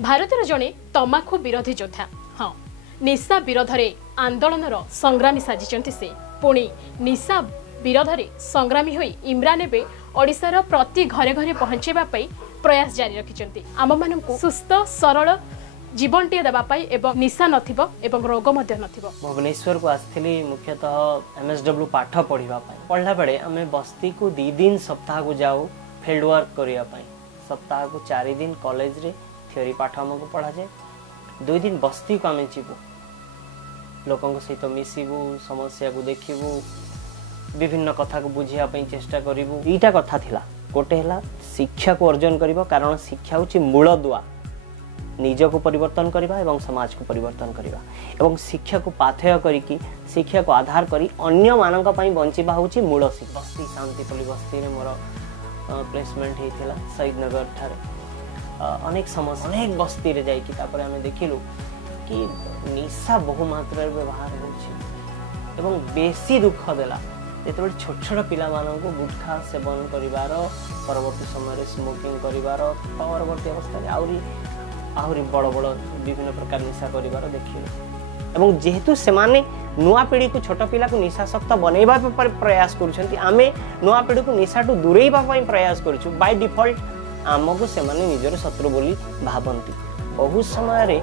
भारतर जड़े तमाखु विरोधी योद्धा हाँ निशा विरोध में आंदोलन संग्रामी साजिंट से पुणी निशा विरोध में संग्रामी होई इमरान एवं ओडिशार प्रति घरे घरे पहुंचापी प्रयास जारी रखिंट आम मान सुस्थ सरल जीवनटे देवाई एवं निशा नथिबो एवं रोग मध्य नथिबो। भुवनेश्वर को आसली मुख्यतः MSW पाठ पढ़ा बेले आम बस्ती को 2 दिन सप्ताह को जाऊ फील्ड वर्क करने सप्ताह को 4 दिन कॉलेज रे थ्योरी पाठ आमको पढ़ा जाए 2 दिन बस्ती को आम जीवु लोकों सहित मिसबू समस्या को देखू विभिन्न कथा को बुझापी चेष्टा करूँ। 2टा कथा थिला गोटे है शिक्षा को अर्जन कर कारण शिक्षा हूँ मूल दुआ निज को परिवर्तन करवा एवं समाज को परिवर्तन करवा एवं शिक्षा को पाथेय करिकी शिक्षा को आधार करी अन्य मानक पई बंचिबा होची मूल शिक्षा। बस्ती शांतिपल्ली बस्ती रे मोर प्लेसमेंट हेतिला शहीद नगर ठारे अनेक समस्या अनेक बस्ती रे जाई कि तापर हमें देखिलु कि निशा बहु मात्रा रे व्यवहार होची एवं बेसी दुख देला जेते छोट छोट पिला मानन को गुटखा सेवन करिवार परवर्ती समय स्मोकिंग करिवार परवर्ती अवस्था आहरी बड़ बड़ विभिन्न प्रकार निशा कर देखिए जेहेतु से नुआ पीढ़ी को छोट पिला को निशाशक्त बनैबा प्रयास करें नुआ पीढ़ी को निशा टू दूरेबा प्रयास करूँ बाय डिफॉल्ट आमको से निजर शत्रु बोली भावती बहुत समय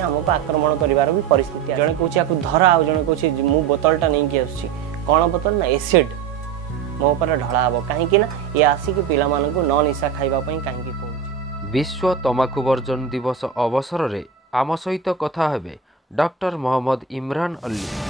आमको आक्रमण कर परिस्थिति जड़े कौन धरा आ जड़े कौन मु बोतलटा नहीं आसुची कौन बोतल ना एसिड मो पर ढला हम कहीं ये आसिक पिला न निशा खाइबापी कहीं कहूँ। विश्व तमाखु वर्जन दिवस अवसर रे आम सहित कथा हेबे डॉक्टर मोहम्मद इमरान अली।